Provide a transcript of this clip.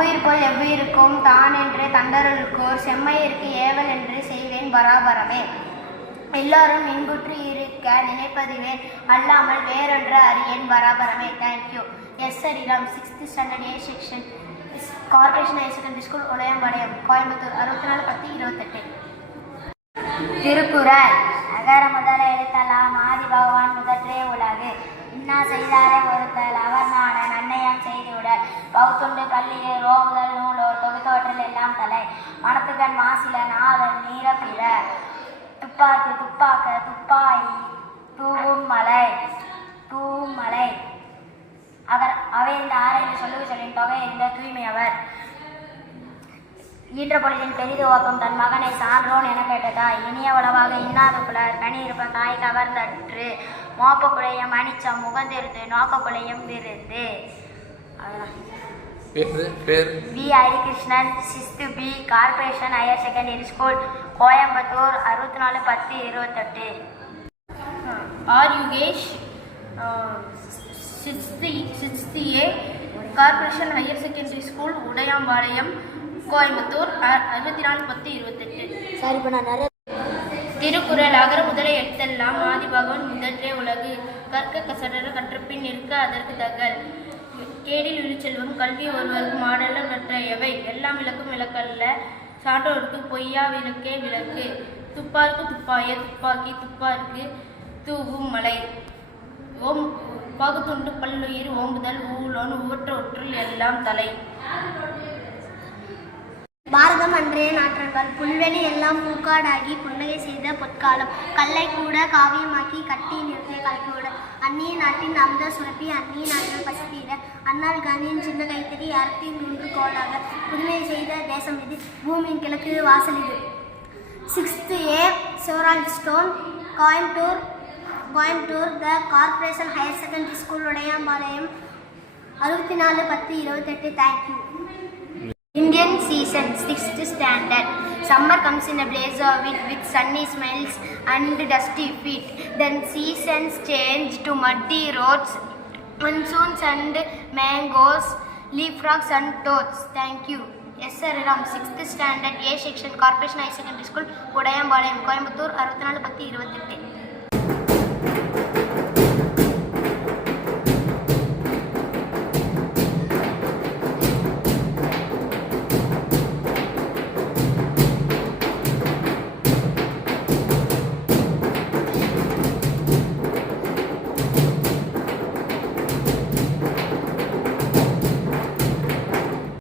தம்முயிர் போல் எவ்வுயிருக்கும் தான் என்று தண்டருள்கோர் செம்மையிற்கு ஏவல் என்று செய்வேன் பராபரமே. எல்லாரும் இன்புற்று இருக்க நினைப்பதுவே அல்லாமல் வேறொன்று அறியேன் பராபரமே. Thank you S Sriram sixth standard A section corporation higher secondary school Udayampalayam Coimbatore அறுபத்தி நாலு பத்து இருபத்தெட்டு. திருக்குறள். அகர முதல எழுத்தலாம். ஆதி பகவான் முதற்றே உலகு. இன்னா செய்தாரே பகுத்துண்டு கல்லியே ரோமுதல் நூலோர் தொகுத்தவற்றில் எல்லாம் தலை. மனத்துக்கண் மாசில நாவல் நீரப்பில துப்பாக்கு துப்பாக்க துப்பாயி தூவும் மலை. தூவும் மலை. அவர் அவை இந்த ஆரைந்து சொல்லுக சொல்லின் தொகை இந்த தூய்மை அவர். ஈன்ற பொழுதின் ஓப்பம் தன் மகனை சான்றோன் என கேட்டதாய் இனிய உளவாக இன்னாத புலர் கனி இருப்ப தாய் கவர்ந்தற்று. மோப்ப குழையம் அணிச்சம் முகந்திருந்து நோக்க குழையம் விருந்து. பேரு V Harikrishnan sixth B corporation higher secondary school Coimbatore அறுபத்தி நாலு பத்து இருபத்தெட்டு R Yukesh sixth sixth A corporation higher secondary school Udayampalayam Coimbatore அ- அறுபத்தி நாலு பத்து இருபத்தெட்டு சரி இப்போ நான் நிறைய திருக்குறள் அகர முதல எழுத்தெல்லாம் ஆதிபகவன் முதற்றே உலகு கற்க கசடர கற்றப்பின் நிற்க அதற்கு தகல் கேடில் விழுச்செல்வம் கல்வி ஒருவருக்கு மாடல்ல மற்ற எவை? எல்லாம் விளக்கும் விளக்கல்ல. சான்றோருக்கு பொய்யா விளக்கே விளக்கு. துப்பாருக்கு துப்பாய துப்பாக்கி துப்பாருக்கு தூவும் மலை. ஓம் பகுத்துண்டு பல்லுயிர் ஓம்புதல் ஊழோன் ஊற்ற ஒற்றுள் எல்லாம் தலை. காலம் அன்றைய நாற்றங்கள். புல்வெளி எல்லாம் பூக்காடாகி புன்னகை செய்த பொற்காலம். கல்லை கூட காவியமாக்கி கட்டி நிறுத்திய கலைக்கூட அந்நிய நாட்டின் அமுத சுரப்பி அந்நிய நாட்டில் பசித்தீர. அண்ணால் காந்தியின் சின்ன கைத்தறி அறத்தின் மூன்று கோளாக புதுமை செய்த தேசம் இது பூமியின் கிழக்கு வாசல் இது. Sixth A Sivaraj stone Coimbatore Coimbatore the corporation higher secondary school Udayampalayam. அறுபத்தி நாலு பத்து இருபத்தெட்டு thank you season, 6th standard. Summer comes in a blazer with, with sunny smells and dusty feet. Then seasons change to muddy roads, monsoons and mangoes, leaf frogs and toads. Thank you. S sir Ram 6th standard A section corporation higher secondary school Udayampalayam Coimbatore அறுபத்தி நாலு பத்து இருபத்தெட்டு